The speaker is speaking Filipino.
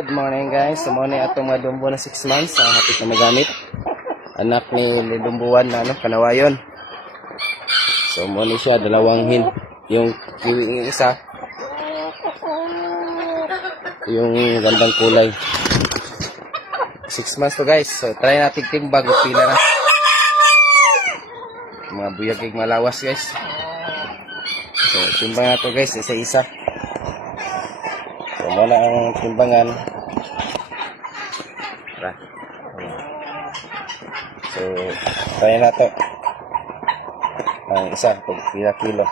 Good morning guys. So muna atong mga dumbo na 6 months sa hapit na magamit. Anak ni dumbuan na kanawayon. So muna siya dalawang hin. Yung kiwi isa. Yung gandang kulay. 6 months to guys. So try natin timbang kung pila na. Mga buyagig malawas guys. So timbang na to guys isa-isa. So muna ang timbangan. So try na to ang isa pag kilo.